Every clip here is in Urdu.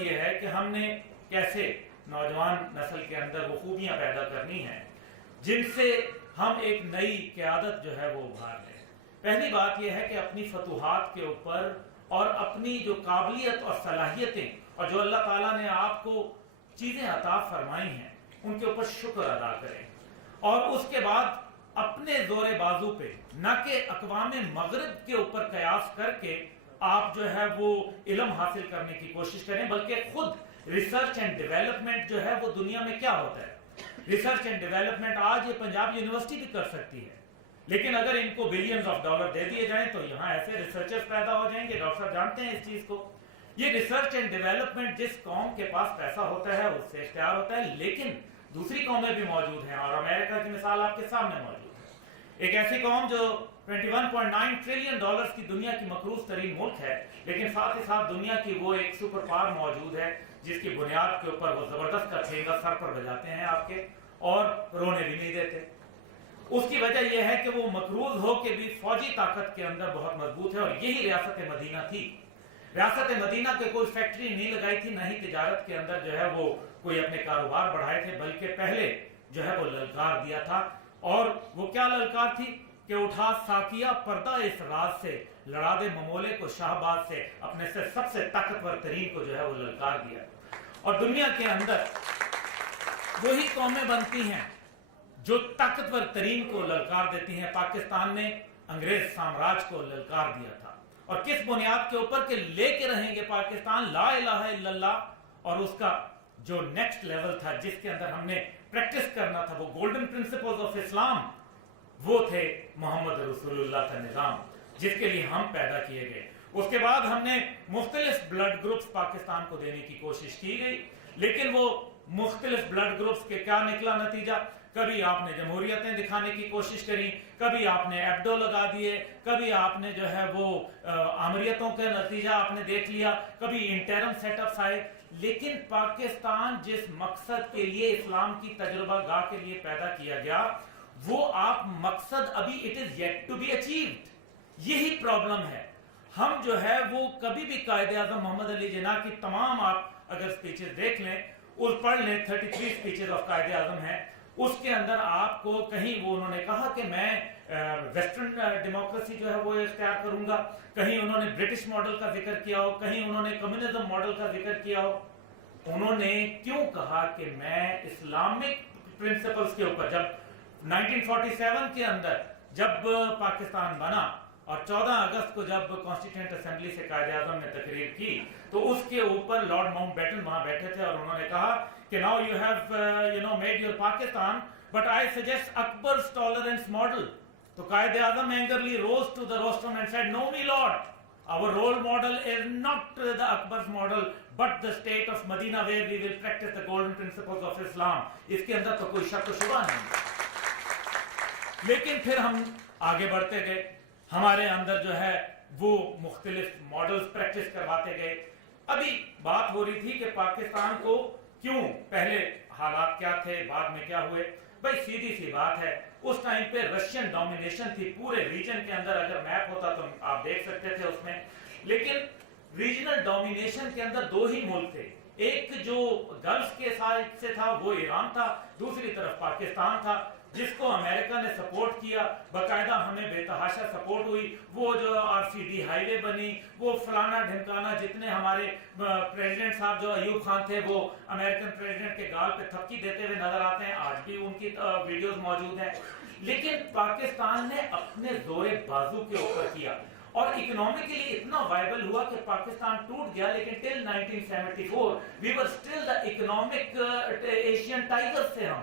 مقصد یہ ہے کہ ہم نے کیسے نوجوان نسل کے اندر وہ خوبیاں پیدا کرنی ہیں جن سے ہم ایک نئی قیادت جو ہے وہ ابھار لیں. پہلی بات یہ ہے کہ اپنی فتوحات کے اوپر اور اپنی جو قابلیت اور صلاحیتیں اور جو اللہ تعالیٰ نے آپ کو چیزیں عطا فرمائی ہیں ان کے اوپر شکر ادا کریں, اور اس کے بعد اپنے زور بازو پہ نہ کہ اقوام مغرب کے اوپر قیاس کر کے آپ جو ہے وہ علم حاصل کرنے کی کوشش کریں, بلکہ خود ریسرچ اینڈ ڈیولپمنٹ جو ہے وہ دنیا میں کیا ہوتا ہے. ریسرچ اینڈ ڈیولپمنٹ آج یہ پنجاب یونیورسٹی بھی کر سکتی ہے, لیکن اگر ان کو بلینز آف ڈالر دے دیے جائیں تو یہاں ایسے ریسرچرز پیدا ہو جائیں گے. ڈاکٹر صاحب جانتے ہیں اس چیز کو. یہ ریسرچ اینڈ ڈیولپمنٹ جس قوم کے پاس پیسہ ہوتا ہے اس سے اختیار ہوتا ہے, لیکن دوسری قومیں بھی موجود ہیں, اور امریکہ کی مثال آپ کے سامنے موجود ہے. ایک ایسی قوم جو 21.9 ٹریلین ڈالرز کی دنیا کی مقروض ترین ملک ہے, لیکن ساتھ ہی ساتھ دنیا کی وہ ایک سپر پاور موجود ہے جس کی بنیاد کے اوپر وہ زبردست کا ٹھیکہ سر پر بجاتے ہیں آپ کے, اور رونے بھی نہیں دیتے. اس کی وجہ یہ ہے کہ وہ مقروض ہو کے بھی فوجی طاقت کے اندر بہت مضبوط ہے, اور یہی ریاست مدینہ تھی. ریاست مدینہ کے کوئی فیکٹری نہیں لگائی تھی, نہ ہی تجارت کے اندر جو ہے وہ کوئی اپنے کاروبار بڑھائے تھے, بلکہ پہلے جو ہے وہ للکار دیا تھا. اور وہ کیا للکار تھی کہ اٹھا ساکیہ پردہ اس راز سے, لڑا دے ممولے کو شاہباز سے, اپنے سے سب سے طاقتور ترین کو جو ہے وہ للکار دیا. اور دنیا کے اندر وہی قومیں بنتی ہیں جو طاقتور ترین کو للکار دیتی ہیں. پاکستان نے انگریز سامراج کو للکار دیا تھا, اور کس بنیاد کے اوپر کہ لے کے رہیں گے پاکستان لا الہ الا اللہ, اور اس کا جو نیکسٹ لیول تھا جس کے اندر ہم نے پریکٹس کرنا تھا, وہ گولڈن پرنسپلز آف اسلام, وہ تھے محمد رسول اللہ کا نظام جس کے لیے ہم پیدا کیے گئے. اس کے بعد ہم نے مختلف بلڈ گروپس پاکستان کو دینے کی کوشش کی گئی, لیکن وہ مختلف بلڈ گروپس کے کیا نکلا نتیجہ؟ کبھی آپ نے جمہوریتیں دکھانے کی کوشش کری, کبھی آپ نے ایبڈو لگا دیے, کبھی آپ نے جو ہے وہ آمریتوں کا نتیجہ آپ نے دیکھ لیا, کبھی انٹرم سیٹ اپس آئے. لیکن پاکستان جس مقصد کے لیے اسلام کی تجربہ گاہ کے لیے پیدا کیا گیا, وہ آپ مقصد ابھی it is yet to be achieved. یہی پرابلم ہے. ہم جو ہے وہ کبھی بھی قائد اعظم محمد علی جناح کی تمام آپ اگر سپیچز دیکھ لیں اور پڑھ لیں, 33 سپیچز آف قائد اعظم ہیں, اس کے اندر آپ کو کہیں وہ انہوں نے کہا کہ میں ویسٹرن ڈیموکریسی جو ہے وہ اختیار کروں گا, کہیں انہوں نے برٹش ماڈل کا ذکر کیا ہو, کہیں انہوں نے کمیونزم ماڈل کا ذکر کیا ہو. انہوں نے کیوں کہا کہ میں اسلامک پرنسپلز کے اوپر, جب 1947 کے اندر جب پاکستان بنا اور 14 اگست کو جب کانسٹیٹیوئنٹ اسمبلی سے قائد اعظم نے تقریر کی, تو اس کے اوپر لارڈ ماؤنٹ بیٹن وہاں بیٹھے تھے, اور انہوں نے کہا کہ now you have made your Pakistan, but I suggest Akbar's tolerance model. تو Quaid Azam angrily rose to the rostrum and said, no my lord, our role model is not the Akbar's model but the state of Medina where we will practice the golden principles of Islam. اس کے اندر تو کوئی شک و شبہ نہیں. لیکن پھر ہم آگے بڑھتے گئے, ہمارے اندر جو ہے وہ مختلف ماڈلز پریکٹس کرواتے گئے. ابھی بات ہو رہی تھی کہ پاکستان کو کیوں, پہلے حالات کیا تھے, بعد میں کیا ہوئے. بھائی سیدھی سی بات ہے, اس ٹائم پہ رشین ڈومینیشن تھی پورے ریجن کے اندر. اگر میپ ہوتا تو آپ دیکھ سکتے تھے اس میں, لیکن ریجنل ڈومینیشن کے اندر دو ہی ملک تھے. ایک جو گلف کے سائڈ سے تھا وہ ایران تھا, دوسری طرف پاکستان تھا, جس کو امریکہ نے سپورٹ کیا, باقاعدہ ہمیں بے تحاشا سپورٹ ہوئی. وہ جو RCD ہائی وے بنی, وہ فلانا ڈھمکانا, جتنے ہمارے پریزیڈنٹ صاحب جو ایوب خان تھے وہ امریکن پریزیڈنٹ کے گال پہ تھپکی دیتے ہوئے نظر آتے ہیں, آج بھی ان کی ویڈیوز موجود ہیں. لیکن پاکستان نے اپنے زور بازو کے اوپر کیا, اور اکنامکلی اتنا وائبل ہوا کہ پاکستان ٹوٹ گیا, لیکن ٹل 1974 we were still the economic Asian tigers تھے ہم.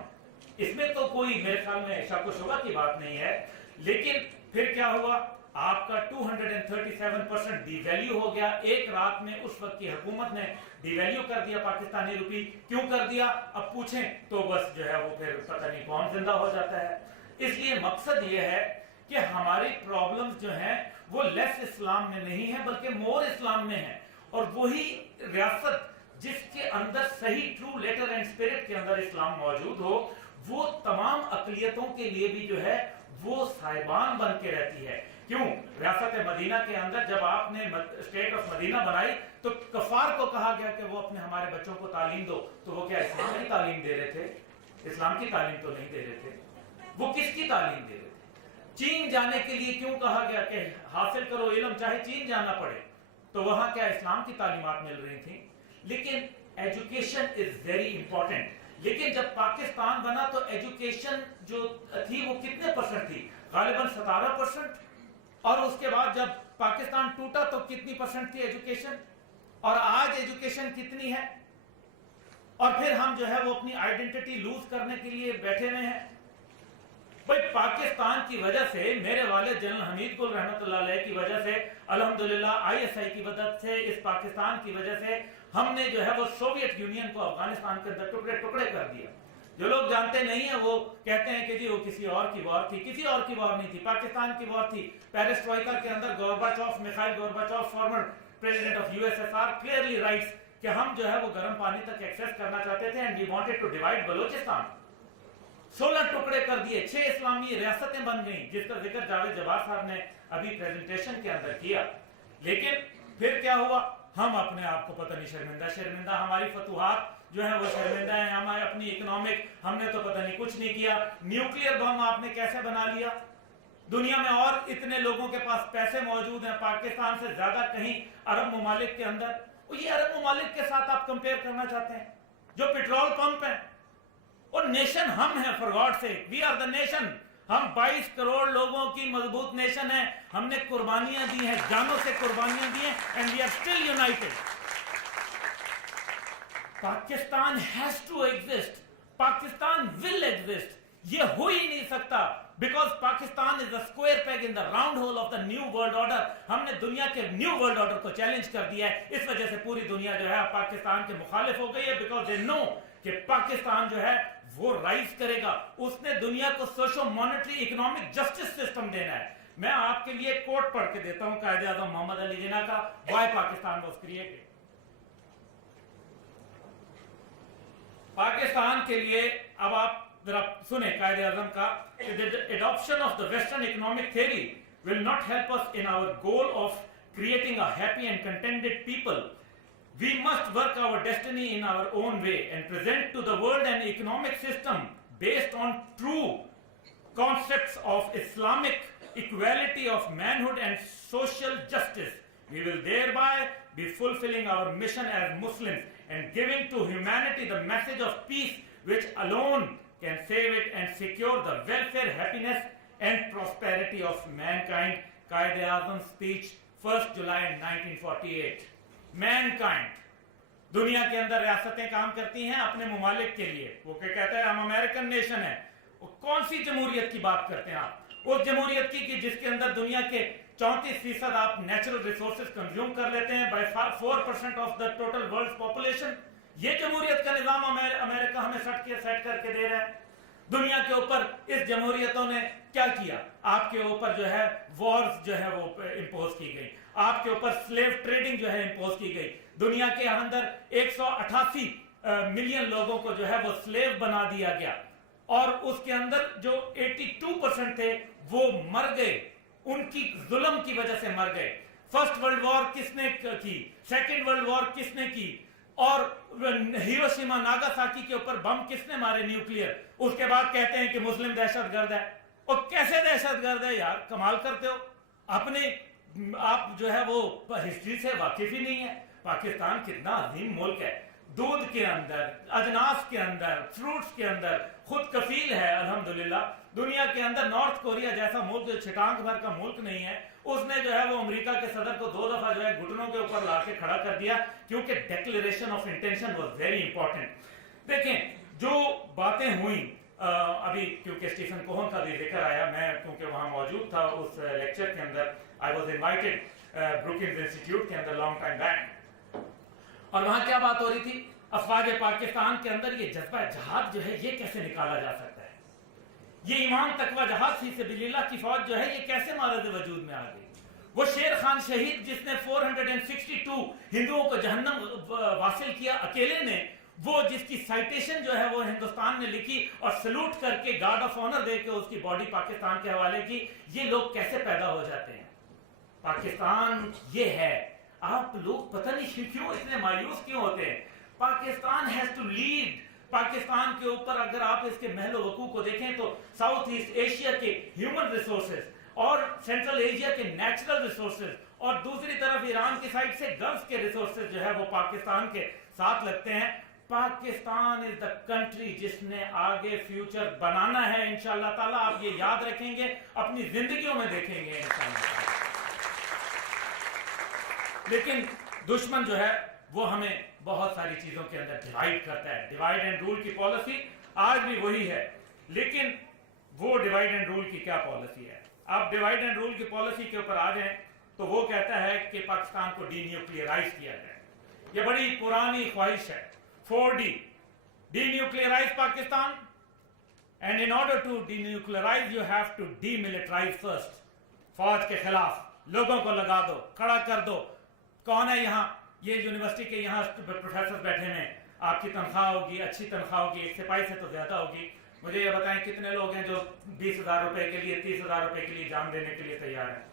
اس میں تو کوئی میرے خیال میں شک و شبہ کی بات نہیں ہے. لیکن پھر کیا ہوا, آپ کا 237% ڈی ویلیو ہو گیا ایک رات میں. اس وقت کی حکومت نے ڈی ویلیو کر دیا پاکستانی روپی. کیوں کر دیا اب پوچھیں تو بس جو ہے وہ پھر پتہ نہیں کون زندہ ہو جاتا ہے. اس لیے مقصد یہ ہے کہ ہماری پرابلمز جو ہیں وہ لیس اسلام میں نہیں ہیں بلکہ مور اسلام میں ہیں. اور وہی ریاست جس کے اندر صحیح ٹرو لیٹر اینڈ اسپرٹ کے اندر اسلام موجود ہو, وہ تمام اقلیتوں کے لیے بھی جو ہے وہ صاحبان بن کے رہتی ہے. کیوں؟ ریاست مدینہ کے اندر جب آپ نے اسٹیٹ آف مدینہ بنائی تو کفار کو کہا گیا کہ وہ اپنے ہمارے بچوں کو تعلیم دو، تو وہ کیا اسلام کی تعلیم دے رہے تھے؟ اسلام کی تعلیم تو نہیں دے رہے تھے، وہ کس کی تعلیم دے رہے تھے؟ چین جانے کے لیے کیوں کہا گیا کہ حاصل کرو علم چاہے چین جانا پڑے؟ تو وہاں کیا اسلام کی تعلیمات مل رہی تھیں؟ لیکن ایجوکیشن از ویری امپورٹنٹ۔ لیکن جب پاکستان بنا تو ایجوکیشن جو تھی وہ کتنے پرسنٹ تھی؟ غالباً 17%۔ اور اس کے بعد جب پاکستان ٹوٹا تو کتنی پرسنٹ تھی ایجوکیشن؟ اور آج ایجوکیشن کتنی ہے؟ اور پھر ہم جو ہے وہ اپنی آئیڈینٹی لوز کرنے کے لیے بیٹھے ہوئے ہیں۔ بھائی پاکستان کی وجہ سے، میرے والد جنرل حمید گل رحمۃ اللہ علیہ کی وجہ سے، الحمدللہ ISI کی مدد سے، اس پاکستان کی وجہ سے ہم نے جو ہے وہ سوویت یونین کو افغانستان کے اندر ٹکڑے ٹکڑے کر دیا۔ جو لوگ جانتے نہیں ہیں وہ کہتے ہیں کہ جی وہ کسی اور کی وار تھی، کسی اور کی وار نہیں تھی، پاکستان کی وار تھی۔ پیرسٹروئکا کے اندر Gorbachev, Mikhail Gorbachev, former president of USSR clearly writes کہ ہم جو ہے وہ گرم پانی تک ایکسیس کرنا چاہتے تھے and we wanted to divide Balochistan. 16 ٹکڑے کر دیے، 6 اسلامی ریاستیں بن گئیں، جس کا ذکر جاوید جبار صاحب نے ابھی پریزنٹیشن کے اندر کیا۔ لیکن پھر کیا ہوا؟ ہم اپنے آپ کو پتہ نہیں شرمندہ، ہماری فتوحات جو ہیں وہ شرمندہ ہیں، ہماری اپنی اکنامک، ہم نے تو پتہ نہیں کچھ نہیں کیا۔ نیوکلیئر بم آپ نے کیسے بنا لیا؟ دنیا میں اور اتنے لوگوں کے پاس پیسے موجود ہیں، پاکستان سے زیادہ کہیں عرب ممالک کے اندر، یہ عرب ممالک کے ساتھ آپ کمپیئر کرنا چاہتے ہیں جو پیٹرول پمپ ہیں؟ اور نیشن ہم ہیں، for God sake we are the nation. ہم 22 کروڑ لوگوں کی مضبوط نیشن ہے، ہم نے قربانیاں دی ہیں، جانوں سے قربانیاں دی ہیں، and we are still united. Pakistan has to exist, Pakistan will exist. یہ ہو ہی نہیں سکتا because Pakistan is the square peg in the round hole of the new world order. ہم نے دنیا کے نیو ورلڈ آرڈر کو چیلنج کر دیا ہے، اس وجہ سے پوری دنیا جو ہے پاکستان کے مخالف ہو گئی ہے، بیکاز دے نو کہ پاکستان جو ہے وہ رائز کرے گا، اس نے دنیا کو socio monetary economic justice system دینا ہے۔ میں آپ کے لیے کوٹ پڑھ کے دیتا ہوں قائد اعظم محمد علی جناح کا، why Pakistan was created. Pakistan کے لیے اب آپ ذرا سنیں قائد اعظم کا، adoption of the Western economic theory will not help us in our goal of creating a happy and contented people. We must work our destiny in our own way and present to the world an economic system based on true concepts of Islamic equality of manhood and social justice. We will thereby be fulfilling our mission as Muslims and giving to humanity the message of peace, which alone can save it and secure the welfare, happiness and prosperity of mankind. Qaid Azam speech 1 July 1948. Mankind. دنیا کے اندر ریاستیں کام کرتی ہیں اپنے ممالک کے لیے، وہ کہ کہتا ہے ہم امریکن نیشن ہیں۔ کون سی جمہوریت کی بات کرتے ہیں آپ؟ اس جمہوریت کی کہ جس کے اندر دنیا کے 34% آپ نیچرل ریسورسز کنزیوم کر لیتے ہیں، by 4% of the total world population. یہ جمہوریت کا نظام امریکہ ہمیں سیٹ کر کے دے رہا ہے۔ دنیا کے اوپر اس جمہوریتوں نے کیا کیا؟ آپ کے اوپر جو ہے وارز جو ہے وہ امپوز کی گئی، آپ کے اوپر سلیو ٹریڈنگ جو ہے امپوز کی گئی۔ دنیا کے اندر 188 ملین لوگوں کو جو ہے وہ سلیو بنا دیا گیا، اور اس کے اندر جو 82% تھے وہ مر گئے، ان کی ظلم کی وجہ سے مر گئے۔ فرسٹ ورلڈ وار کس نے کی؟ سیکنڈ ورلڈ وار کس نے کی؟ اور ہیروشیما ناگاساکی کے اوپر بم کس نے مارے نیوکلیئر؟ اس کے بعد کہتے ہیں کہ مسلم دہشت گرد ہے۔ اور کیسے دہشت گرد ہے یار؟ کمال کرتے ہو، اپنے آپ جو ہے وہ ہسٹری سے واقف ہی نہیں ہے۔ پاکستان کتنا عظیم ملک ہے، دودھ کے اندر، اجناس کے اندر، فروٹس کے اندر خود کفیل ہے الحمدللہ۔ دنیا کے اندر نارتھ کوریا جیسا ملک جو چھٹانک بھر کا ملک نہیں ہے، اس نے جو ہے وہ امریکہ کے صدر کو 2 دفعہ جو ہے گھٹنوں کے اوپر لا کے کھڑا کر دیا، کیونکہ declaration of intention was very important. دیکھیں جو باتیں ہوئیں ابھی، کیونکہ اسٹیفن کوہن کا بھی ذکر آیا، میں کیونکہ وہاں موجود تھا اس لیکچر کے اندر، آئی واز انوائٹڈ بروکنز انسٹیٹیوٹ کے اندر لانگ ٹائم بیک، اور وہاں کیا بات ہو رہی تھی؟ افواج پاکستان کے اندر یہ جذبہ جہاد جو ہے یہ کیسے نکالا جا سکتا ہے؟ یہ ایمان تقوی جہاد فی سبیل اللہ کی فوج جو ہے یہ کیسے مارد وجود میں آ گئی؟ وہ شیر خان شہید جس نے 462 ہندوؤں کو جہنم واصل کیا اکیلے نے، وہ جس کی سائٹیشن جو ہے وہ ہندوستان نے لکھی اور سلوٹ کر کے گارڈ آف آنر دے کے اس کی باڈی پاکستان کے حوالے کی، یہ لوگ کیسے پیدا ہو جاتے ہیں؟ پاکستان یہ ہے. آپ لوگ پتہ نہیں کیوں اتنے مایوس کیوں ہوتے ہیں؟ Pakistan has to lead. Pakistan کے اوپر اگر آپ اس کے محل و وقوع کو دیکھیں تو ساؤتھ ایسٹ ایشیا کے ہیومن ریسورسز اور سینٹرل ایشیا کے نیچرل ریسورسز اور دوسری طرف ایران کی سائڈ سے گلف کے ریسورسز جو ہے وہ پاکستان کے ساتھ لگتے ہیں. پاکستان از دا کنٹری جس نے آگے فیوچر بنانا ہے انشاءاللہ تعالیٰ. آپ یہ یاد رکھیں گے، اپنی زندگیوں میں دیکھیں گے انشاءاللہ. لیکن دشمن جو ہے وہ ہمیں بہت ساری چیزوں کے اندر ڈیوائیڈ کرتا ہے. ڈیوائیڈ اینڈ رول کی پالیسی آج بھی وہی ہے، لیکن وہ ڈیوائیڈ اینڈ رول کی کیا پالیسی ہے؟ آپ ڈیوائیڈ اینڈ رول کی پالیسی کے اوپر آ جائیں تو وہ کہتا ہے کہ پاکستان کو ڈی نیوکلیئرائز کیا جائے. یہ بڑی پرانی خواہش ہے. 4D denuclearize Pakistan, and in order to denuclearize you have to demilitarize first. فوج کے خلاف لوگوں کو لگا دو، کھڑا کر دو. کون ہے یہاں؟ یہ یونیورسٹی کے یہاں پروفیسر بیٹھے ہیں. آپ کی تنخواہ ہوگی، اچھی تنخواہ ہوگی، ایک سپاہی سے تو زیادہ ہوگی. مجھے یہ بتائیں کتنے لوگ ہیں جو 20,000 روپے کے لیے 30,000 روپے کے لیے جان دینے کے لیے تیار ہیں؟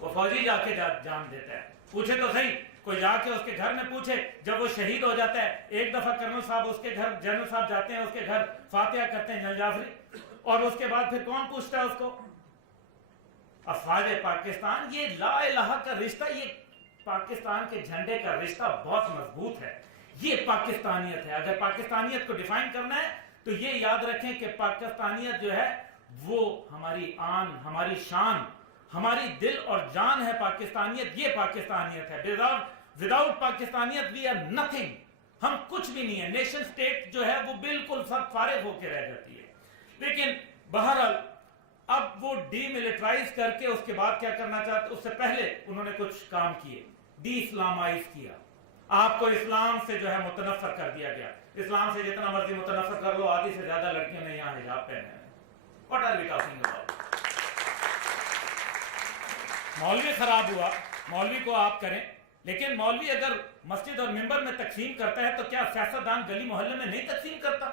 وہ فوجی جا کے جان دیتا ہے. پوچھے تو صحیح، کوئی جا کے اس کے گھر میں پوچھے. جب وہ شہید ہو جاتا ہے، ایک دفعہ کرنل صاحب اس کے گھر، جنرل صاحب جاتے ہیں اس کے گھر، فاتحہ کرتے ہیں جنرل جعفری، اور اس کے بعد پھر کون پوچھتا ہے اس کو؟ افواج پاکستان. یہ لا الہ کا رشتہ، یہ پاکستان کے جھنڈے کا رشتہ بہت مضبوط ہے. یہ پاکستانیت ہے. اگر پاکستانیت کو ڈیفائن کرنا ہے تو یہ یاد رکھیں کہ پاکستانیت جو ہے وہ ہماری آن، ہماری شان، ہماری دل اور جان ہے. پاکستانیت یہ پاکستانیت ہے. وداؤٹ پاکستانیت وی آر نتھنگ. ہم کچھ بھی نہیں ہے. نیشن سٹیٹ جو ہے وہ بالکل سب فارغ ہو کے رہ جاتی ہے. لیکن بہرحال اب وہ ڈی ملٹرائز کر کے اس کے بعد کیا کرنا چاہتے؟ اس سے پہلے انہوں نے کچھ کام کیے. ڈی اسلامائز کیا. آپ کو اسلام سے جو ہے متنفر کر دیا گیا. اسلام سے جتنا مرضی متنفر کر لو، آدھی سے زیادہ لڑکیوں نے یہاں حجاب پہنے ہیں. What are we talking about؟ مولوی خراب ہوا، مولوی کو آپ کریں، لیکن مولوی اگر مسجد اور منبر میں تقسیم کرتا ہے تو کیا سیاستدان گلی محلے میں نہیں تقسیم کرتا؟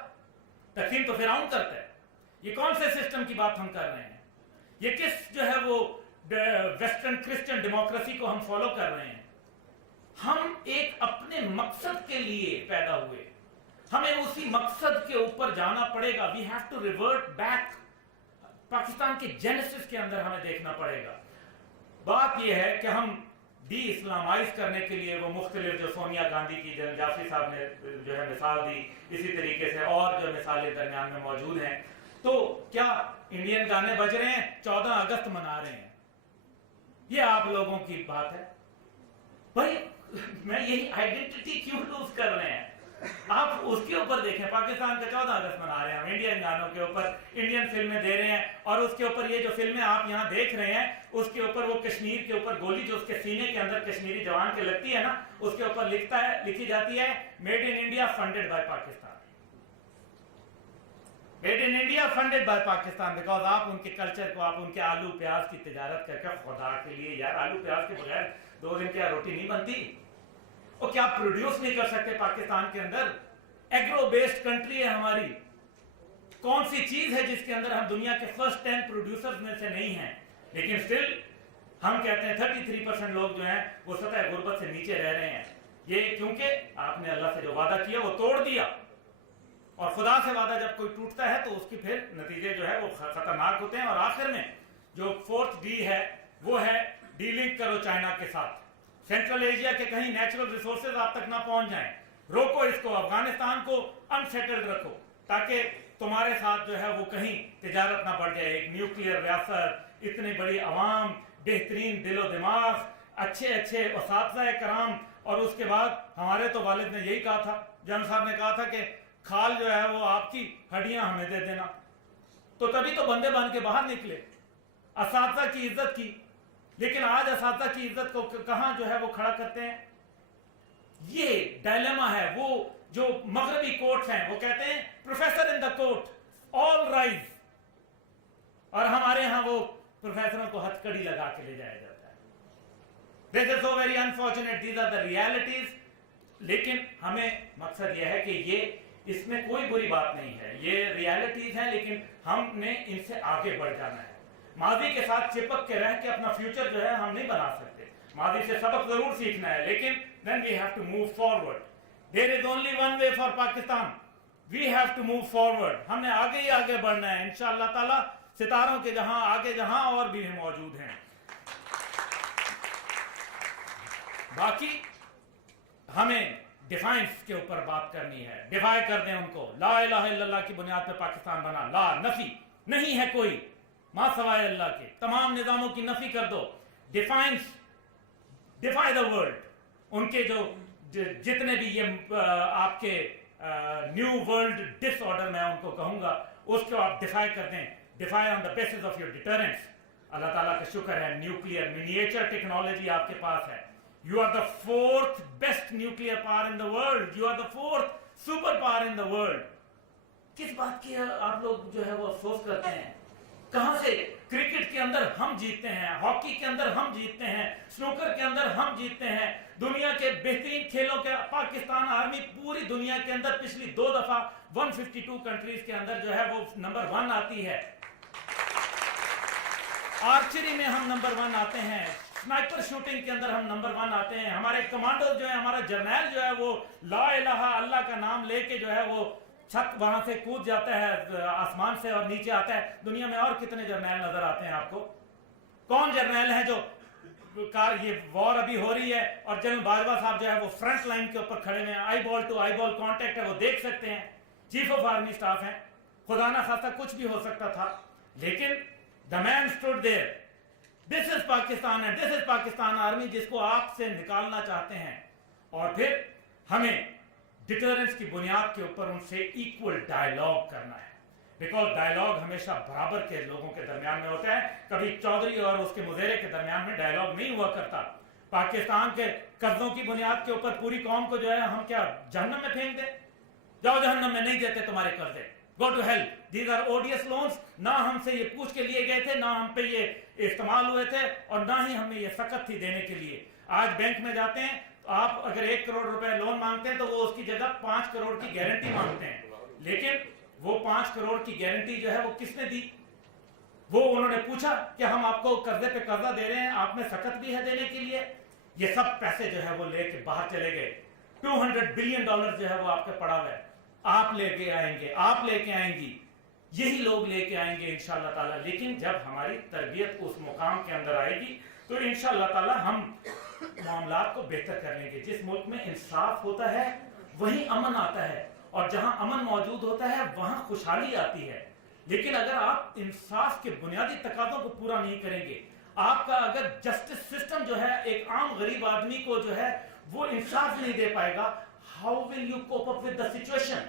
تقسیم تو فرعون کرتا ہے. یہ کون سے سسٹم کی بات ہم کر رہے ہیں؟ یہ کس جو ہے وہ ویسٹرن کرسچن ڈیموکریسی کو ہم فالو کر رہے ہیں؟ ہم ایک اپنے مقصد کے لیے پیدا ہوئے، ہمیں اسی مقصد کے اوپر جانا پڑے گا. We have to revert back. Pakistan کے جینیسس کے اندر ہمیں دیکھنا پڑے گا. بات یہ ہے کہ ہم ڈی اسلامائز کرنے کے لیے وہ مختلف جو سونیا گاندھی کی، جنرل جعفری صاحب نے جو ہے مثال دی، اسی طریقے سے اور جو مثالیں درمیان میں موجود ہیں. تو کیا انڈین گانے بج رہے ہیں، 14 اگست منا رہے ہیں، یہ آپ لوگوں کی بات ہے بھائی. میں یہی آئیڈینٹی کیوں لوز کر رہے ہیں؟ آپ اس کے اوپر دیکھیں. پاکستان کا 14 اگست منا رہے ہیں ہم انڈین گانوں کے اوپر، انڈین فلمیں دے رہے ہیں، اور اس کے اوپر یہ جو فلمیں آپ یہاں دیکھ رہے ہیں اس کے اوپر وہ کشمیر کے اوپر گولی جو اس کے سینے کے اندر کشمیری جوان کے لگتی ہے نا، اس کے اوپر لکھی جاتی ہے made in India funded by Pakistan. Made in India funded by Pakistan. Because آپ ان کے کلچر کو، آپ ان کے آلو پیاز کی تجارت کر کے، خدا کے لیے یار، آلو پیاز کے بغیر 2 دن کیا روٹی نہیں بنتی؟ اور کیا پروڈیوس نہیں کر سکتے پاکستان کے اندر؟ ایگرو بیسڈ کنٹری ہے ہماری. کون سی چیز ہے جس کے اندر ہم دنیا کے فرسٹ 10 پروڈیوسرز میں سے نہیں ہیں؟ لیکن سٹل ہم کہتے ہیں 33% لوگ جو ہیں وہ سطح غربت سے نیچے رہ رہے ہیں. یہ کیونکہ آپ نے اللہ سے جو وعدہ کیا وہ توڑ دیا. اور خدا سے وعدہ جب کوئی ٹوٹتا ہے تو اس کے پھر نتیجے جو ہے وہ خطرناک ہوتے ہیں. اور آخر میں جو 4th ڈی ہے وہ ہے ڈی لنک کرو چائنا کے ساتھ. سینٹرل ایشیا کے کہیں نیچرل ریسورسز آپ تک نہ پہنچ جائیں. روکو اس کو. افغانستان کو انسیٹلڈ رکھو تاکہ تمہارے ساتھ جو ہے وہ کہیں تجارت نہ بڑھ جائے. ایک نیوکلیئر ریاست، اتنی بڑی عوام، بہترین دل و دماغ، اچھے اساتذہ کرام. اور اس کے بعد ہمارے تو والد نے یہی کہا تھا، جنرل صاحب نے کہا تھا کہ کھال جو ہے وہ آپ کی، ہڈیاں ہمیں دے دینا. تو تبھی تو بندے بن کے باہر نکلے، اساتذہ کی عزت کی. لیکن آج اساتذہ کی عزت کو کہاں جو ہے وہ کھڑا کرتے ہیں؟ یہ ڈائلیما ہے. وہ جو مغربی کوٹس ہیں وہ کہتے ہیں پروفیسر ان دا کوٹ آل رائز، اور ہمارے ہاں وہ پروفیسروں کو ہتھکڑی لگا کے لے جایا جاتا ہے. This is so very unfortunate. These are the realities. لیکن ہمیں مقصد یہ ہے کہ یہ اس میں کوئی بری بات نہیں ہے، یہ ریالٹیز ہیں، لیکن ہم نے ان سے آگے بڑھ جانا ہے۔ ماضی کے ساتھ چپک کے رہ کے اپنا فیوچر جو ہے ہم نہیں بنا سکتے، ماضی سے سبق ضرور سیکھنا ہے، لیکن then we have to move forward. There is only one way for Pakistan. We have to move forward. ہم نے آگے ہی آگے بڑھنا ہے انشاءاللہ تعالی، ستاروں کے جہاں آگے جہاں اور بھی موجود ہیں۔ باقی ہمیں ڈیفائنس کے اوپر بات کرنی ہے، ڈیفائی کر دیں ان کو۔ لا الہ الا اللہ کی بنیاد پہ پاکستان بنا، لا نفی نہیں ہے کوئی ما سوائے اللہ کے، تمام نظاموں کی نفی کر دو۔ ڈیفائنس، ڈیفائی دا ورلڈ، ان کے جو جتنے بھی یہ آپ کے نیو ورلڈ ڈس آرڈر میں ان کو کہوں گا، اس کو آپ ڈیفائی کر دیں، defy on the basis of your deterrence. Allah تعالیٰ کا شکر ہے نیوکلیئر منیچر ٹیکنالوجی آپ کے پاس ہے۔ You are the fourth best nuclear power in the world. You are the fourth superpower in the world. کس بات کی آپ لوگ جو ہے وہ افسوس کرتے ہیں؟ کہاں سے؟ کرکٹ کے اندر ہم جیتتے ہیں، ہاکی کے اندر ہم جیتتے ہیں، سنوکر کے اندر ہم جیتتے ہیں، دنیا کے بہترین کھیلوں کے پاکستان آرمی پوری دنیا کے اندر پچھلی 2 دفعہ 152 کنٹریز کے اندر جو ہے وہ نمبر 1 آتی ہے۔ آرچری میں ہم نمبر 1 آتے ہیں، سنائپر شوٹنگ کے اندر ہم نمبر 1 آتے ہیں۔ ہمارے کمانڈو جو ہے، ہمارا جرنیل جو ہے وہ لا الہ اللہ کا نام لے کے جو ہے وہ چھت وہاں سے کود جاتا ہے آسمان سے اور نیچے آتا ہے۔ دنیا میں اور کتنے جرنیل نظر آتے ہیں آپ کو؟ کون جرنیل ہیں جو یہ وار ابھی ہو رہی ہے اور جنرل باجوہ صاحب جو ہے وہ فرنٹ لائن کے اوپر کھڑے ہوئے ہیں، آئی بال ٹو آئی بال کانٹیکٹ ہے، وہ دیکھ سکتے ہیں، چیف آف آرمی سٹاف ہیں۔ خدا نہ خواستہ کچھ بھی ہو سکتا تھا، لیکن the man stood there. This is Pakistan and this is Pakistan army جس کو آپ سے نکالنا چاہتے ہیں۔ اور پھر ہمیں ڈیٹرنس کی بنیاد کے اوپر ان سے ایکول ڈائیلاگ کرنا ہے، بیکاز ڈائیلاگ ہمیشہ برابر کے لوگوں کے درمیان میں ہوتا ہے، کبھی چودھری اور اس کے مزیرے کے درمیان میں ڈائیلاگ نہیں ہوا کرتا۔ پاکستان کے قرضوں کی بنیاد کے اوپر پوری قوم کو جو ہے ہم کیا جہنم میں پھینک دیں؟ جاؤ جہنم میں، نہیں دیتے تمہارے قرضے، go to hell. These are odious loans. نہ ہم سے یہ پوچھ کے لیے گئے تھے، نہ ہم پہ یہ استعمال ہوئے تھے، اور نہ ہی ہمیں یہ سخت تھی دینے کے لیے۔ آج بینک میں جاتے ہیں، آپ اگر 1 کروڑ روپے لون مانگتے ہیں تو وہ اس کی جگہ 5 کروڑ کی گارنٹی مانگتے ہیں، لیکن وہ 5 کروڑ کی گارنٹی جو ہے وہ کس نے دی؟ وہ انہوں نے پوچھا کہ ہم آپ کو قرضے پہ قرضہ دے رہے ہیں، آپ میں سخت بھی ہے دینے کے لیے؟ یہ سب پیسے جو ہے وہ لے کے باہر چلے گئے۔ $200 بلین جو ہے وہ آپ کے پڑا ہوا ہے، آپ لے کے آئیں گے، آپ لے کے آئیں گی، یہی لوگ لے کے آئیں گے انشاءاللہ تعالیٰ۔ لیکن جب ہماری تربیت اس مقام کے اندر آئے گی تو انشاءاللہ تعالیٰ ہم معاملات کو بہتر کر لیں گے۔ جس ملک میں انصاف ہوتا ہے وہیں امن آتا ہے، اور جہاں امن موجود ہوتا ہے وہاں خوشحالی آتی ہے۔ لیکن اگر آپ انصاف کے بنیادی تقاضوں کو پورا نہیں کریں گے، آپ کا اگر جسٹس سسٹم جو ہے ایک عام غریب آدمی کو جو ہے وہ انصاف نہیں دے پائے گا، how will you cope up with the situation?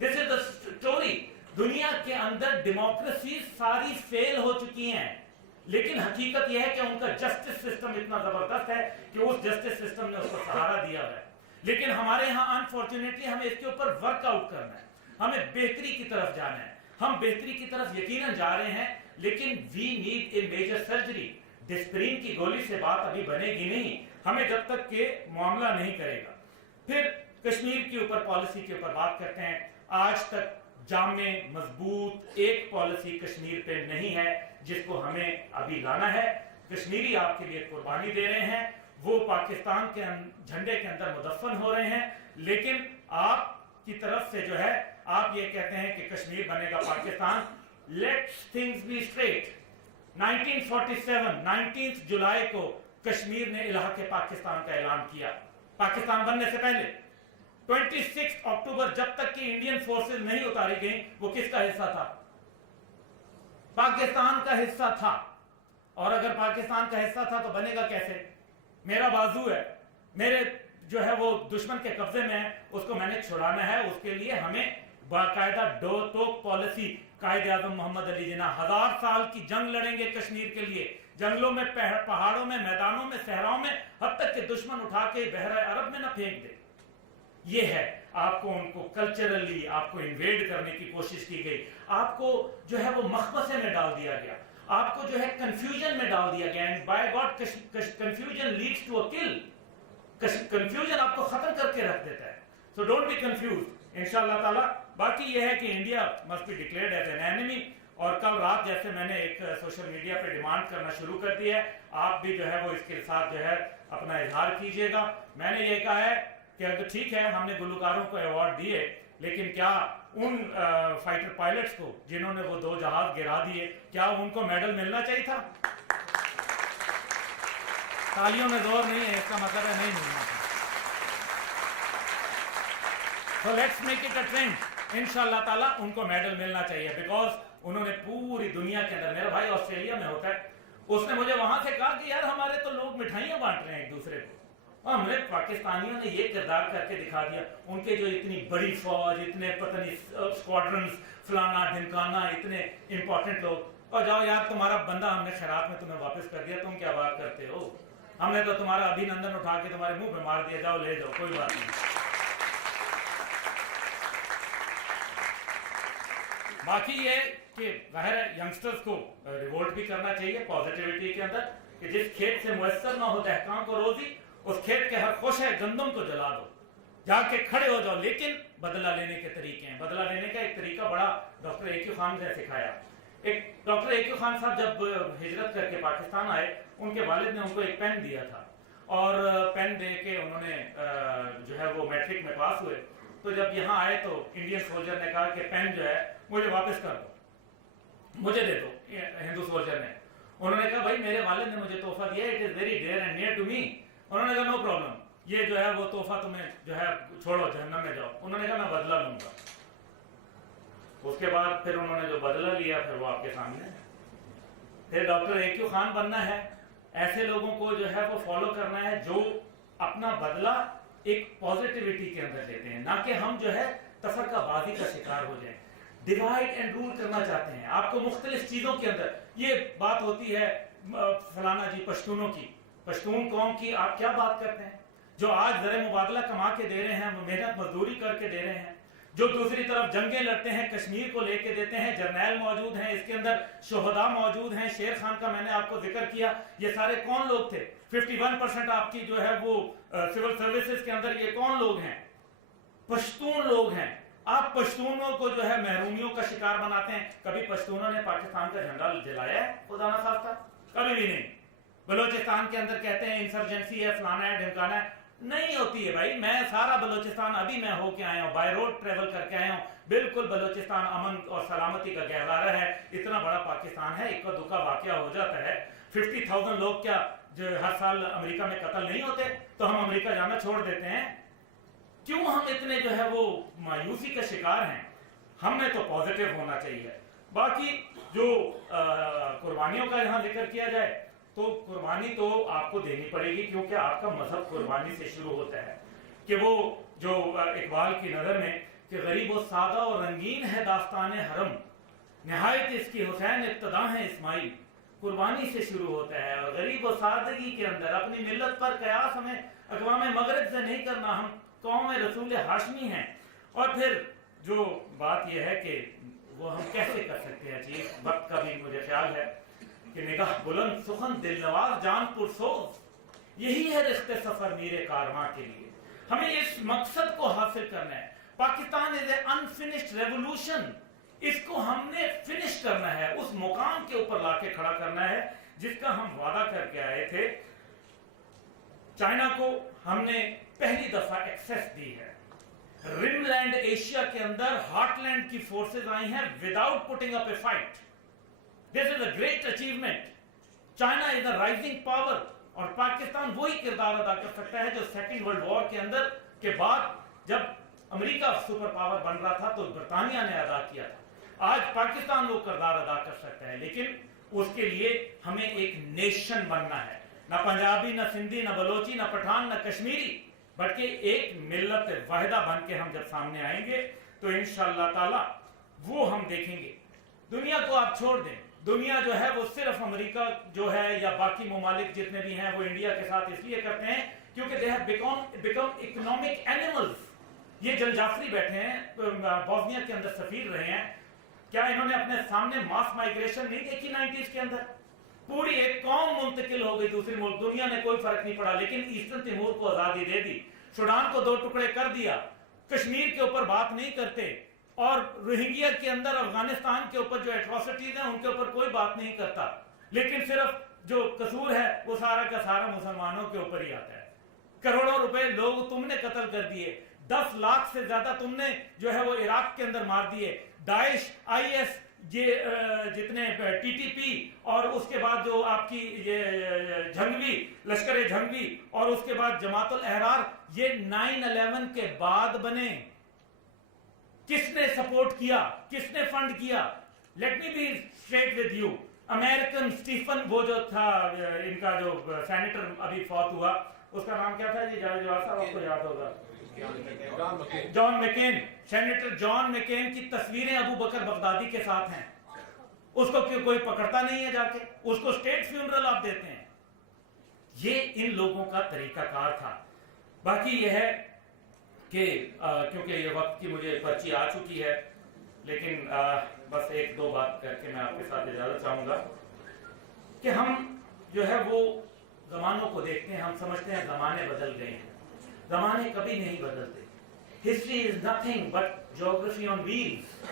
This is the story. دنیا کے اندر ڈیموکریسی ساری فیل ہو چکی ہیں، لیکن حقیقت یہ ہے کہ ان کا جسٹس سسٹم اتنا زبردست ہے کہ اس جسٹس سسٹم نے اس کو سہارا دیا ہے۔ لیکن ہمارے ہاں انفارچونیٹلی ہمیں اس کے اوپر ورک آؤٹ کرنا ہے، ہمیں بہتری کی طرف جانا ہے۔ ہم بہتری کی طرف یقیناً جا رہے ہیں، لیکن we need a major surgery. Disprin کی گولی سے بات ابھی بنے گی نہیں، ہمیں جب تک کہ معاملہ نہیں کرے گا۔ پھر کشمیر کے اوپر پالیسی کے اوپر بات کرتے ہیں۔ آج تک جامع مضبوط ایک پالیسی کشمیر پہ نہیں ہے جس کو ہمیں ابھی لانا ہے۔ کشمیری آپ کے لیے قربانی دے رہے ہیں، وہ پاکستان کے جھنڈے کے اندر مدفن ہو رہے ہیں، لیکن آپ کی طرف سے جو ہے آپ یہ کہتے ہیں کہ کشمیر بنے گا Pakistan. Let's things be straight. 1947 جولائی کو کشمیر نے الحاق پاکستان کا اعلان کیا، پاکستان بننے سے پہلے۔ 26 اکتوبر جب تک کہ انڈین فورسز نہیں اتاری گئیں، وہ کس کا حصہ تھا؟ پاکستان کا حصہ تھا، اور اگر پاکستان کا حصہ تھا تو بنے گا کیسے؟ میرا بازو ہے، میرے جو ہے وہ دشمن کے قبضے میں ہے، اس کو میں نے چھڑانا ہے۔ اس کے لیے ہمیں باقاعدہ دو توک پالیسی، قائد اعظم محمد علی جناح 1000 سال کی جنگ لڑیں گے کشمیر کے لیے، جنگلوں میں، پہاڑوں میں، میدانوں میں، صحراؤں میں، حد تک کہ دشمن اٹھا کے بحیرہ عرب میں نہ پھینک دے۔ یہ ہے، آپ کو ان کو کلچرلی آپ کو انویڈ کرنے کی کوشش کی گئی، آپ کو جو ہے وہ مخمصے میں ڈال دیا گیا، آپ کو جو ہے کنفیوژن میں ڈال دیا گیا، and by God confusion leads to a kill. Confusion آپ کو ختم کر کے رکھ دیتا ہے. سو ڈونٹ بی کنفیوز انشاءاللہ تعالیٰ. باقی یہ ہے کہ India must be declared as an enemy. اور کل رات جیسے میں نے ایک سوشل میڈیا پہ ڈیمانڈ کرنا شروع کر دی ہے, آپ بھی جو ہے وہ اس کے ساتھ جو ہے اپنا اظہار کیجئے گا. میں نے یہ کہا ہے کہ اگر ٹھیک ہے ہم نے گلوکاروں کو ایوارڈ دیے, لیکن کیا ان فائٹر پائلٹس کو جنہوں نے وہ 2 جہاز گرا دیے, کیا ان کو میڈل ملنا چاہیے تھا؟ تالیوں میں زور نہیں ہے, اس کا مطلب ہے نہیں ملنا تھا. So let's make it a trend. انشاءاللہ تعالیٰ ان کو میڈل ملنا چاہیے, بیکاز انہوں نے پوری دنیا کے اندر, میرا بھائی آسٹریلیا میں ہوتا ہے, اس نے مجھے وہاں سے کہا کہ یار ہمارے تو لوگ مٹھائیاں بانٹ رہے ہیں ایک دوسرے کو, اور ہم نے پاکستانیوں نے یہ کردار کر کے دکھا دیا. ان کے جو اتنی بڑی فوج, اتنے پتہ نہیں اسکواڈرنز, فلانا ڈھمکانا, اتنے امپورٹنٹ لوگ, اور جاؤ یار تمہارا بندہ ہم نے خیرات میں تمہیں واپس کر دیا, تم کیا بات کرتے ہو, ہم نے تو تمہارا ابھی نندن اٹھا کے تمہارے منہ پہ مار دیا, جاؤ لے جاؤ کوئی بات نہیں. باقی یہ کہ ظاہر ہے ینگسٹرز کو ریوولٹ بھی کرنا چاہیے پازیٹیوٹی کے اندر, کہ جس کھیت سے میسر نہ ہو دہقان کو روزی, اس کھیت کے ہر خوش ہے گندم کو جلا دو, جا کے کھڑے ہو جاؤ. لیکن بدلہ لینے کے طریقے ہیں, بدلہ لینے کا ایک طریقہ بڑا ڈاکٹر اے کیو خان نے سکھایا. ایک ڈاکٹر اے کیو خان صاحب جب ہجرت کر کے پاکستان آئے, ان کے والد نے ان کو ایک پین دیا تھا, اور پین دے کے انہوں نے جو ہے وہ میٹرک میں پاس ہوئے. تو جب یہاں آئے تو انڈین سولجر نے کہا کہ پین جو ہے مجھے واپس کر دو, مجھے دے دو. ہندو سولجر نے, انہوں نے کہا بھائی میرے والد نے مجھے تحفہ دیا, it is very dear and near to me. انہوں نے کہا نو پرابلم, یہ جو ہے وہ تحفہ تمہیں جو ہے چھوڑو, جہنم میں جاؤ. انہوں نے کہا میں بدلہ لوں گا. اس کے بعد پھر انہوں نے جو بدلہ لیا پھر وہ آپ کے سامنے. پھر ڈاکٹر اے کیو خان بننا ہے, ایسے لوگوں کو جو ہے وہ فالو کرنا ہے جو اپنا بدلہ ایک پازیٹیوٹی کے اندر لیتے ہیں, نہ کہ ہم جو ہے تفرقہ بازی کا شکار ہو جائیں. ڈیوائڈ اینڈ رول کرنا چاہتے ہیں آپ کو مختلف چیزوں کے اندر. یہ بات ہوتی ہے فلانا جی پشتونوں کی, پشتون قوم کی آپ کیا بات کرتے ہیں, جو آج زر مبادلہ کما کے دے رہے ہیں, محنت مزدوری کر کے دے رہے ہیں, جو دوسری طرف جنگیں لڑتے ہیں, کشمیر کو لے کے دیتے ہیں, جرنیل موجود ہیں, اس کے اندر شہداء موجود ہیں, شیر خان کا میں نے آپ کو ذکر کیا. یہ سارے کون لوگ تھے؟ 51% آپ کی جو ہے وہ سول سروسز کے اندر یہ کون لوگ ہیں؟ پشتون لوگ ہیں. آپ پشتونوں کو جو ہے محرومیوں کا شکار بناتے ہیں. کبھی پشتونوں نے پاکستان کا جھنڈا جلایا ہے خدا نہ خواستہ؟ کبھی بھی نہیں. بلوچستان کے اندر کہتے ہیں انسرجنسی ہے, فلانا ہے, ڈھمکانا ہے. نہیں ہوتی ہے بھائی. میں سارا بلوچستان ابھی میں ہو کے آیا ہوں, بائی روڈ ٹریول کر کے آیا ہوں. بالکل بلوچستان امن اور سلامتی کا گہوارہ ہے. اتنا بڑا پاکستان ہے, اکا دکا واقعہ ہو جاتا ہے. 50,000 لوگ کیا جو ہر سال امریکہ میں قتل نہیں ہوتے, تو ہم امریکہ جانا چھوڑ دیتے ہیں. کیوں ہم اتنے جو ہے وہ مایوسی کا شکار ہیں؟ ہم نے تو پازیٹیو ہونا چاہیے. باقی جو قربانیوں کا یہاں ذکر کیا جائے تو قربانی تو آپ کو دینی پڑے گی, کیونکہ آپ کا مذہب قربانی سے شروع ہوتا ہے. کہ وہ جو اقبال کی نظر میں کہ غریب و سادہ اور رنگین ہے داستان حرم, نہایت اس کی حسین ابتدا ہے اسماعیل. قربانی سے شروع ہوتا ہے, اور غریب و سادگی کے اندر اپنی ملت پر قیاس ہمیں اقوام مغرب سے نہیں کرنا. ہم قوم رسول ہاشمی ہیں. اور پھر جو بات یہ ہے کہ وہ ہم کیسے کر سکتے ہیں, چیز وقت کا بھی مجھے خیال ہے کہ نگاہ بلند سخن دل نواز جان پرسوز, یہی ہے رشتے سفر میرے کارواں کے لیے. ہمیں اس مقصد کو حاصل کرنا ہے. پاکستان از اے انفنشڈ ریولوشن, اس کو ہم نے فنش کرنا ہے, اس مقام کے اوپر لا کے کھڑا کرنا ہے جس کا ہم وعدہ کر کے آئے تھے. چائنا کو ہم نے پہلی دفعہ ایکسیس دی ہے. رم لینڈ ایشیا کے اندر ہارٹ لینڈ کی فورسز آئی ہیں without putting up a fight. This is a great achievement. China is a rising power, اور پاکستان وہی کردار ادا کر سکتا ہے جو سیکنڈ ورلڈ وار کے اندر کے بعد جب امریکہ سپر پاور بن رہا تھا تو برطانیہ نے ادا کیا تھا. آج پاکستان وہ کردار ادا کر سکتا ہے, لیکن اس کے لیے ہمیں ایک نیشن بننا ہے. نہ پنجابی, نہ سندھی, نہ بلوچی, نہ پٹھان, نہ کشمیری, بلکہ ایک ملت واحدہ بن کے ہم جب سامنے آئیں گے تو انشاءاللہ تعالی وہ ہم دیکھیں گے. دنیا کو آپ چھوڑ دیں, دنیا جو ہے وہ صرف امریکہ جو ہے یا باقی ممالک جتنے بھی ہیں وہ انڈیا کے ساتھ اس لیے کرتے ہیں کیونکہ they have become economic animals. یہ جل جعفری بیٹھے ہیں, بوسنیا کے اندر سفیر رہے ہیں, کیا انہوں نے اپنے سامنے ماس مائگریشن نہیں دیکھی 90s کے اندر؟ پوری ایک قوم منتقل ہو گئی دوسری ملک, دنیا نے کوئی فرق نہیں پڑا, لیکن ایسٹرن تیمور کو آزادی دے دی, سوڈان کو 2 ٹکڑے کر دیا, کشمیر کے اوپر بات نہیں کرتے, اور روہنگیا کے اندر افغانستان کے اوپر جو ایٹراسٹیز ہیں ان کے اوپر کوئی بات نہیں کرتا, لیکن صرف جو قصور ہے وہ سارا کا سارا مسلمانوں کے اوپر ہی آتا ہے. کروڑوں روپے لوگ تم نے قتل کر دیے, 10 لاکھ سے زیادہ تم نے جو ہے وہ عراق کے اندر مار دیے, داعش, آئی ایس, یہ جتنے ٹی ٹی پی, اور اس کے بعد جو آپ کی یہ جھنگوی, لشکر جھنگوی, اور اس کے بعد جماعت الاحرار, یہ 9/11 کے بعد بنے. کس نے سپورٹ کیا, کس نے فنڈ کیا؟ Let me be straight with you. American Stephen, وہ جو تھا ان کا جو سینیٹر ابھی فوت ہوا, اس کا نام کیا تھا جی؟ جاوید صاحب آپ کو یاد ہوگا, جان مکین. سینیٹر جان مکین کی تصویریں ابو بکر بغدادی کے ساتھ ہیں. اس کو کوئی پکڑتا نہیں ہے جا کے, اس کو اسٹیٹ فیونرل آپ دیتے ہیں. یہ ان لوگوں کا طریقہ کار تھا. باقی یہ ہے کہ کیونکہ یہ وقت کی مجھے پرچی آ چکی ہے, لیکن بس 1-2 بات کر کے میں آپ کے ساتھ اجازت چاہوں گا کہ ہم جو ہے وہ زمانوں کو دیکھتے ہیں, ہم سمجھتے ہیں زمانے بدل گئے ہیں. زمانے کبھی نہیں بدلتے. History is nothing but geography on wheels.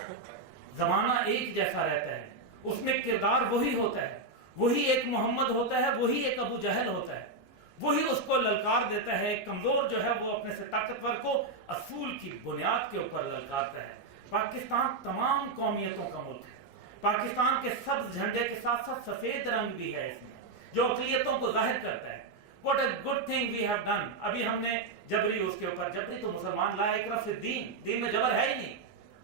زمانہ ایک جیسا رہتا ہے, اس میں کردار وہی ہوتا ہے, وہی ایک محمد ہوتا ہے, وہی ایک ابو جہل ہوتا ہے, وہی اس کو للکار دیتا ہے. کمزور جو ہے وہ اپنے سے طاقتور کو اصول کی بنیاد کے اوپر للکارتا ہے. پاکستان تمام قومیتوں کا ملک ہے. پاکستان کے سبز جھنڈے کے ساتھ ساتھ سفید رنگ بھی ہے اس میں, جو اقلیتوں کو ظاہر کرتا ہے. What a good thing we have done. ابھی ہم نے جبری, اس کے اوپر جبری تو مسلمان لا اکراہ فی الدین, دین میں جبر ہے ہی نہیں,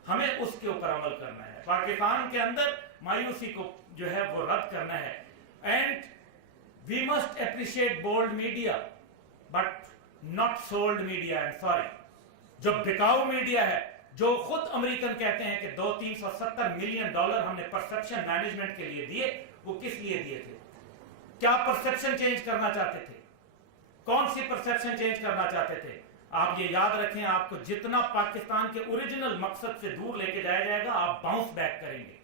ہمیں اس کے اوپر عمل کرنا ہے. پاکستان کے اندر مایوسی کو جو ہے وہ رد کرنا ہے. And we must appreciate bold media but not sold media. And sorry, جو بکاؤ میڈیا ہے, جو خود امریکن کہتے ہیں کہ $370 ملین ہم نے پرسپشن مینجمنٹ کے لیے دیے, وہ کس لیے دیے تھے؟ کیا پرسپشن چینج کرنا چاہتے تھے؟ کون سی پرسپشن چینج کرنا چاہتے تھے؟ آپ یہ یاد رکھیں, آپ کو جتنا پاکستان کے اوریجنل مقصد سے دور لے کے جایا جائے گا, آپ باؤنس بیک کریں گے.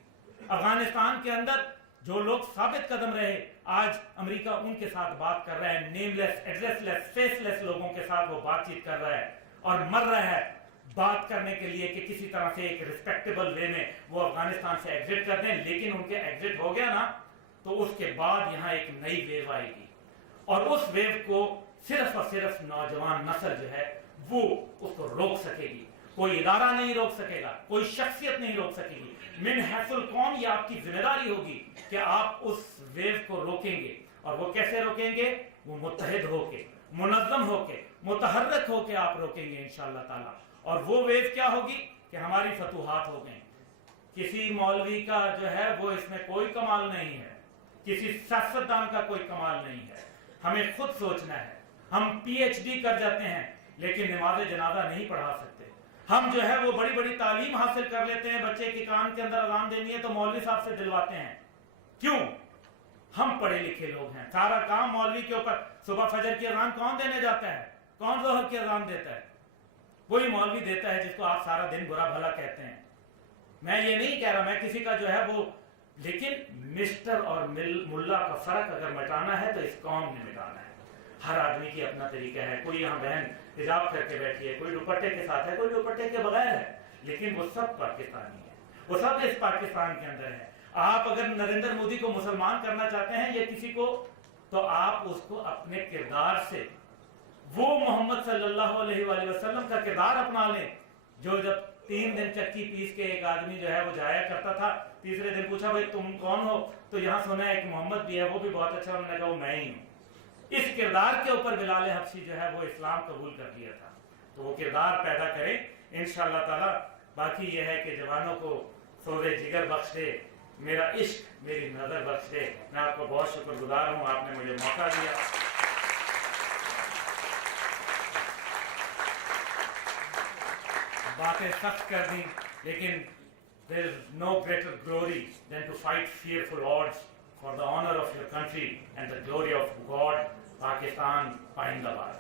افغانستان کے اندر جو لوگ ثابت قدم رہے, آج امریکہ ان کے ساتھ بات کر رہا ہے, نیم لیس, ایڈریس لیس, فیس لیس لوگوں کے ساتھ وہ بات چیت کر رہا ہے, اور مر رہا ہے بات کرنے کے لیے کہ کسی طرح سے ایک ریسپیکٹیبل وے میں وہ افغانستان سے ایگزٹ کر دیں. لیکن ان کے ایگزٹ ہو گیا نا, تو اس کے بعد یہاں ایک نئی ویو آئے گی, اور اس ویو کو صرف اور صرف نوجوان نسل جو ہے وہ اس کو روک سکے گی. کوئی ادارہ نہیں روک سکے گا, کوئی شخصیت نہیں روک سکے گی. من حیث القوم یہ آپ کی ذمہ داری ہوگی کہ آپ اس ویو کو روکیں گے. اور وہ کیسے روکیں گے؟ وہ متحد ہو کے, منظم ہو کے, متحرک ہو کے آپ روکیں گے انشاءاللہ تعالی. اور وہ ویو کیا ہوگی کہ ہماری فتوحات ہو گئیں. کسی مولوی کا جو ہے وہ اس میں کوئی کمال نہیں ہے, کسی سیاستدان کا کوئی کمال نہیں ہے. ہمیں خود سوچنا ہے. ہم پی ایچ ڈی کر جاتے ہیں لیکن نماز جنازہ نہیں پڑھا سکتے. ہم جو ہے وہ بڑی بڑی تعلیم حاصل کر لیتے ہیں, بچے کے کان کے اندر اذان دینی ہے تو مولوی صاحب سے دلواتے ہیں. کیوں؟ ہم پڑھے لکھے لوگ ہیں, سارا کام مولوی کے اوپر. صبح فجر کی اذان کون دینے جاتا ہے؟ کون ظہر کی اذان دیتا ہے؟ وہی مولوی دیتا ہے جس کو آپ سارا دن برا بھلا کہتے ہیں. میں یہ نہیں کہہ رہا میں کسی کا جو ہے وہ, لیکن مسٹر اور ملا کا فرق اگر مٹانا ہے تو اس قوم نے مٹانا ہے. ہر آدمی کی اپنا طریقہ ہے. کوئی یہاں بہن حجاب کر کے بیٹھی ہے, کوئی دوپٹے کے ساتھ ہے, کوئی دوپٹے کے بغیر ہے, لیکن وہ سب پاکستانی ہیں, وہ سب اس پاکستان کے اندر ہیں. آپ اگر نریندر مودی کو مسلمان کرنا چاہتے ہیں یا کسی کو, تو آپ اس کو اپنے کردار سے وہ محمد صلی اللہ علیہ وآلہ وسلم کا کردار اپنا لیں, جو جب 3 دن چکی پیس کے ایک آدمی جو ہے وہ جایا کرتا تھا, تیسرے دن پوچھا بھائی تم کون ہو, تو یہاں سنا ہے ایک محمد بھی ہے, وہ بھی بہت اچھا, انہوں نے کہا وہ میں ہی ہوں. اس کردار کے اوپر بلال حبشی جو ہے وہ اسلام قبول کر لیا تھا. تو وہ کردار پیدا کریں انشاءاللہ تعالی. باقی یہ ہے کہ جوانوں کو سوز جگر بخش دے, میرا عشق میری نظر بخش دے. میں آپ کو بہت شکر گزار ہوں, آپ نے مجھے موقع دیا. باتیں سخت کر دیں, لیکن there is no greater glory than to fight fearful odds for the honor of your country and the glory of God. Pakistan, Pahindabad.